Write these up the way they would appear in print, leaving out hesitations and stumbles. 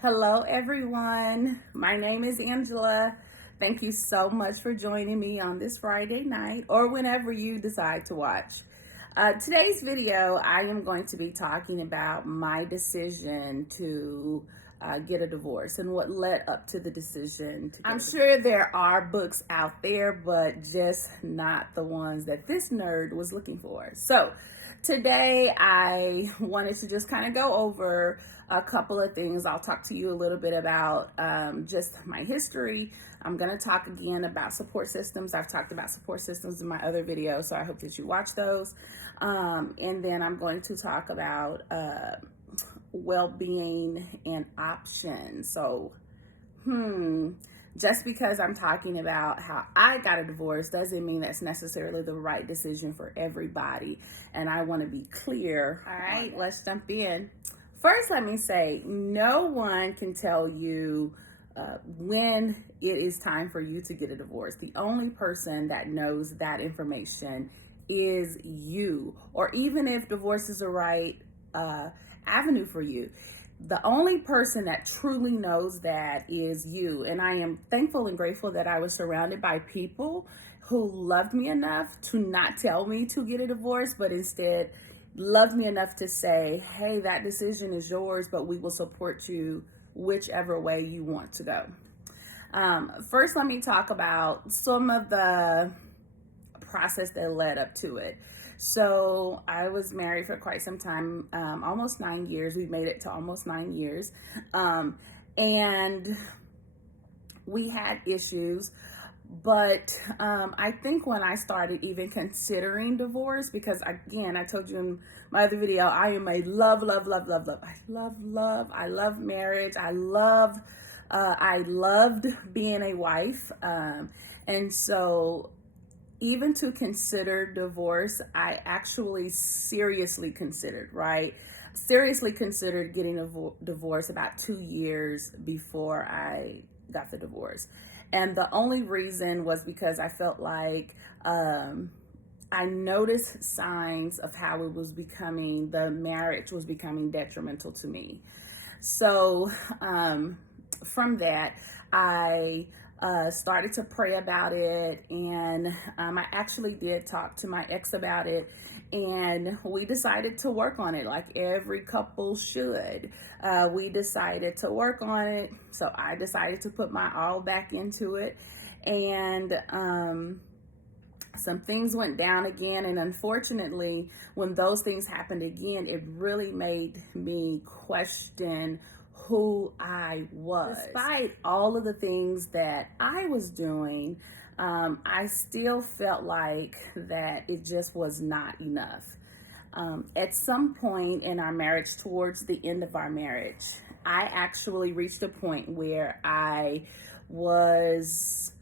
Hello, everyone. My name is Angela. Thank you so much for joining me on this Friday night or whenever you decide to watch. Today's video, I am going to be talking about my decision to get a divorce and what led up to the decision. I'm sure there are books out there, but just not the ones that this nerd was looking for. So today I wanted to just kind of go over a couple of things. I'll talk to you a little bit about just my history. I'm going to talk again about support systems. I've talked about support systems in my other videos, so I hope that you watch those. And then I'm going to talk about well-being and options. So, just because I'm talking about how I got a divorce doesn't mean that's necessarily the right decision for everybody. And I want to be clear. All right, let's jump in. First, let me say, no one can tell you when it is time for you to get a divorce. The only person that knows that information is you, or even if divorce is the right avenue for you. The only person that truly knows that is you. And I am thankful and grateful that I was surrounded by people who loved me enough to not tell me to get a divorce, but instead loved me enough to say, hey, that decision is yours, but we will support you whichever way you want to go. First, let me talk about some of the process that led up to it. So I was married for quite some time, almost 9 years. We made it to almost 9 years. And we had issues. But I think when I started even considering divorce, because again, I told you in my other video, I am a love. I love marriage. I loved being a wife. And so even to consider divorce, I actually seriously considered getting a divorce about 2 years before I got the divorce. And the only reason was because I felt like I noticed signs of how the marriage was becoming detrimental to me. So from that, I started to pray about it, and I actually did talk to my ex about it, and we decided to work on it like every couple should. We decided to work on it, so I decided to put my all back into it, and some things went down again, and unfortunately, when those things happened again, it really made me question who I was. Despite all of the things that I was doing, I still felt like that it just was not enough. At some point in our marriage, towards the end of our marriage, I actually reached a point where I was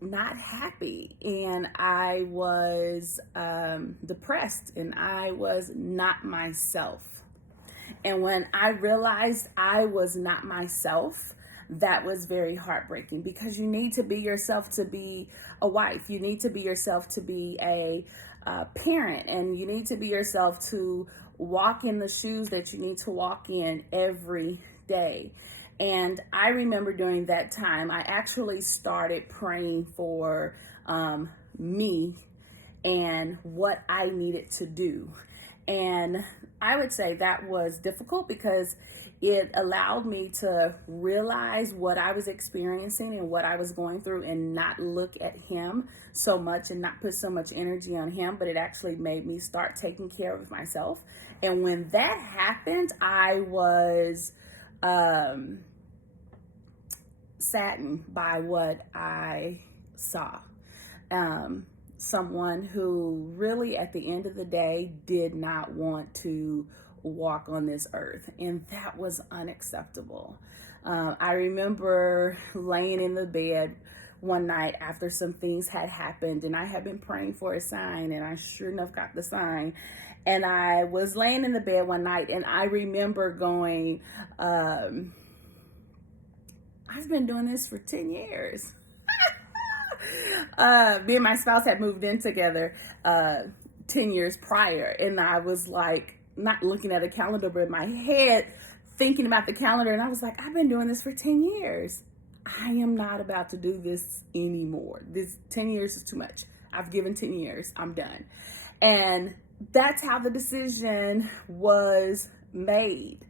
not happy, and I was depressed, and I was not myself. And when I realized I was not myself, that was very heartbreaking, because you need to be yourself to be a wife. You need to be yourself to be a parent, and you need to be yourself to walk in the shoes that you need to walk in every day. And I remember during that time, I actually started praying for me and what I needed to do. And I would say that was difficult, because it allowed me to realize what I was experiencing and what I was going through, and not look at him so much and not put so much energy on him, but it actually made me start taking care of myself. And when that happened, I was saddened by what I saw. Someone who really, at the end of the day, did not want to walk on this earth, and that was unacceptable. I remember laying in the bed one night after some things had happened, and I had been praying for a sign, and I sure enough got the sign. And I was laying in the bed one night, and I remember going, I've been doing this for 10 years. Me and my spouse had moved in together 10 years prior, and I was like, not looking at a calendar, but in my head thinking about the calendar, and I was like, I've been doing this for 10 years. I am not about to do this anymore. This 10 years is too much. I've given 10 years. I'm done. And that's how the decision was made.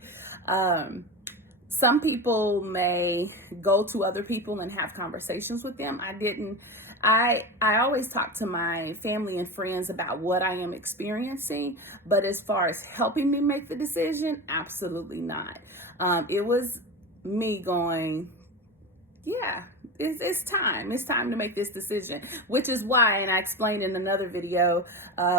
Some people may go to other people and have conversations with them. I didn't. I always talk to my family and friends about what I am experiencing, but as far as helping me make the decision, absolutely not. It was me going, yeah, it's time. It's time to make this decision, which is why, and I explained in another video,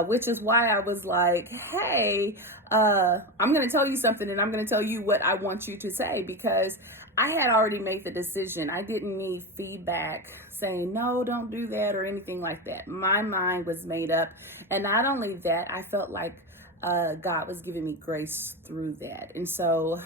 which is why I was like, hey, I'm going to tell you something, and I'm going to tell you what I want you to say, because I had already made the decision. I didn't need feedback saying, no, don't do that or anything like that. My mind was made up. And not only that, I felt like God was giving me grace through that. And so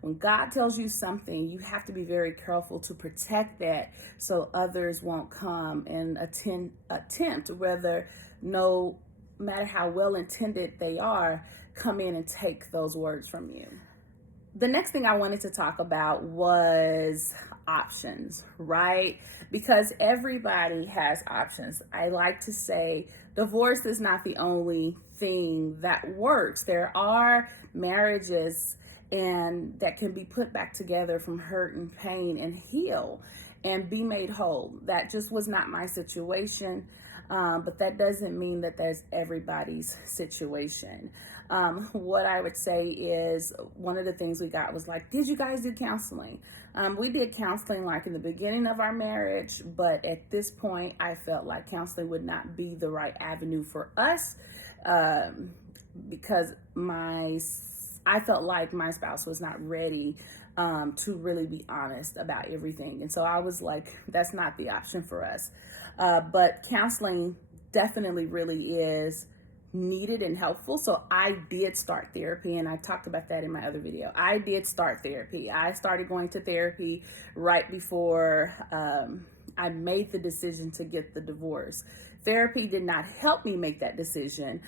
when God tells you something, you have to be very careful to protect that so others won't come and attempt, whether no matter how well intended they are, come in and take those words from you. The next thing I wanted to talk about was options, right? Because everybody has options. I like to say divorce is not the only thing that works. There are marriages and that can be put back together from hurt and pain and heal and be made whole. That just was not my situation. But that doesn't mean that that's everybody's situation. What I would say is one of the things we got was like, did you guys do counseling? We did counseling like in the beginning of our marriage, but at this point I felt like counseling would not be the right avenue for us because I felt like my spouse was not ready to really be honest about everything. And so I was like, that's not the option for us. But counseling definitely really is needed and helpful. So I did start therapy, and I talked about that in my other video. I did start therapy. I started going to therapy right before I made the decision to get the divorce. Therapy did not help me make that decision.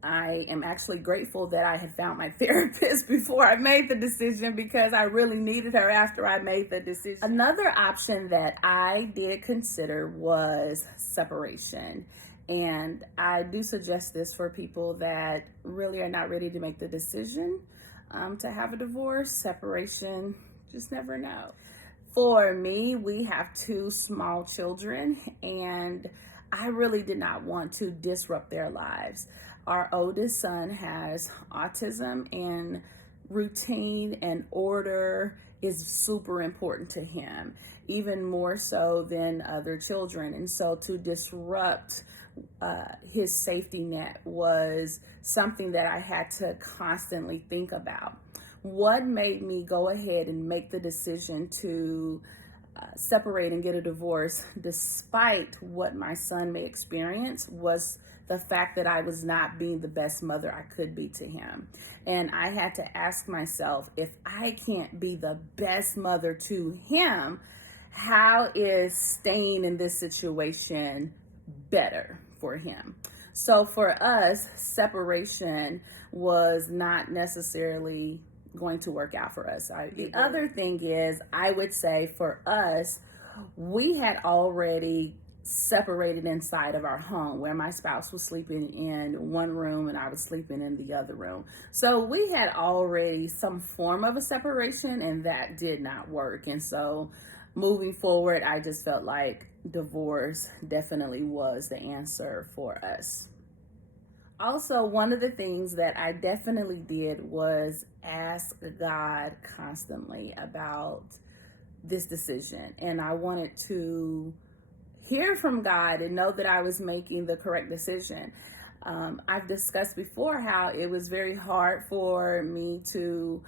I am actually grateful that I had found my therapist before I made the decision, because I really needed her after I made the decision. Another option that I did consider was separation. And I do suggest this for people that really are not ready to make the decision to have a divorce. Separation, just never know. For me, we have 2 small children, and I really did not want to disrupt their lives. Our oldest son has autism, and routine and order is super important to him, even more so than other children. And so to disrupt his safety net was something that I had to constantly think about. What made me go ahead and make the decision to separate and get a divorce, despite what my son may experience, was the fact that I was not being the best mother I could be to him. And I had to ask myself, if I can't be the best mother to him, how is staying in this situation better for him? So for us, separation was not necessarily going to work out for us. The other thing is, I would say for us, we had already separated inside of our home, where my spouse was sleeping in one room and I was sleeping in the other room. So we had already some form of a separation, and that did not work. And so moving forward, I just felt like divorce definitely was the answer for us. Also, one of the things that I definitely did was ask God constantly about this decision. And I wanted to hear from God and know that I was making the correct decision. I've discussed before how it was very hard for me to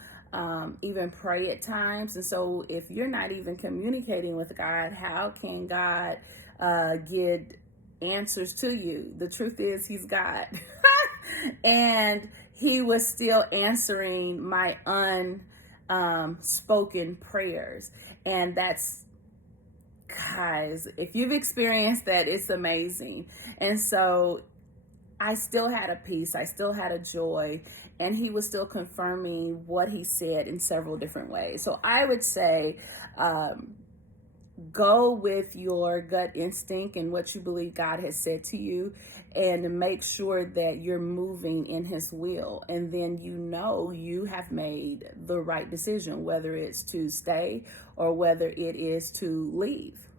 even pray at times. And so if you're not even communicating with God, how can God get answers to you? The truth is, He's God. And He was still answering my unspoken prayers. And that's, guys, if you've experienced that, it's amazing. And so I still had a peace, I still had a joy, and he was still confirming what he said in several different ways. So I would say, go with your gut instinct and what you believe God has said to you, and make sure that you're moving in his will. And then you have made the right decision, whether it's to stay or whether it is to leave.